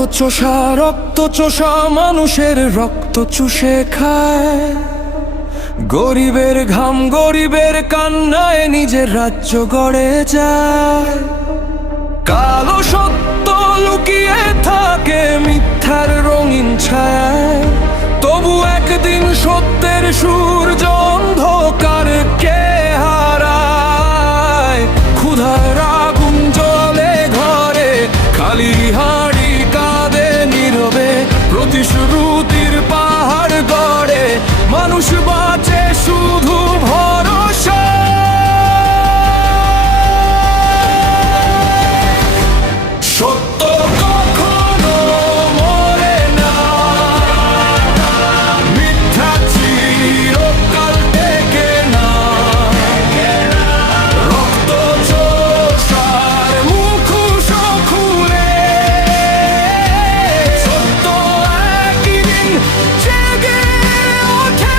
রক্ত চোষা মানুষের রক্ত চুষে খায়। গরিবের ঘাম গরিবের কান্নায় নিজের রাজ্য গড়ে যায়। কালো সত্য লুকিয়ে থাকে মিথ্যার রঙিন ছায়ায়, তবু একদিন সত্যের সূর্য অন্ধকারকে হারায়। ক্ষুধার আগুন জ্বলে ঘরে, খালি হাঁড়ি কাঁদে নীরবে। প্রতিশ্রুতির পাহাড় গড়ে, মানুষ বাঁচে শুধু ভরসা। সত্য কখনো মরে না, মিথ্যা চিরকাল টেকে না। রক্ত চোষার মুখোশ খুলে সত্য একদিন জেগে ওঠে।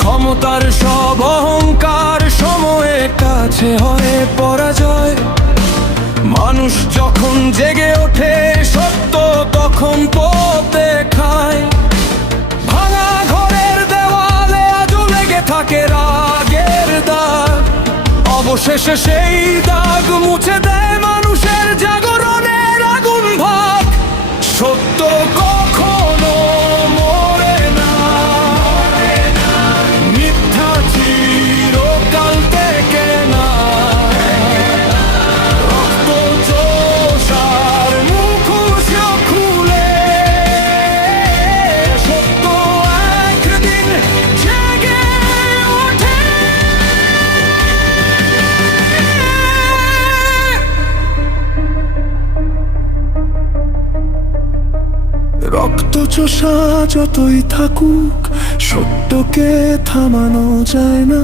ক্ষমতার সব অহংকার সময়ের কাছে হয় পরাজয়। মানুষ যখন জেগে ওঠে সত্য তখন পথ দেখায়। ভাঙা ঘরের দেওয়ালে আজও লেগে থাকে রাগের দাগ, অবশেষে সেই দাগ মুছে দেয় মানুষের জাগরণের আগুন ভাগ। সত্য কখনো মরে না, মিথ্যা চিরকাল টেকে না। রক্ত চোষার মুখোশ খুলে সত্য একদিন জেগে ওঠে। রক্ত চোষা যতই থাকুক সত্যকে থামানো যায় না।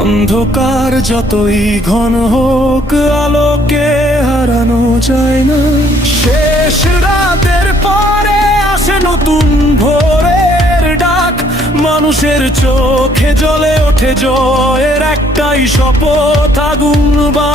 অন্ধকার যতই ঘন হোক আলোকে হারানো যায় না। শেষ রাতের পরে আসে নতুন ভোরের ডাক, মানুষের চোখে জ্বলে ওঠে জয়ের একটাই শপথ আগুন বা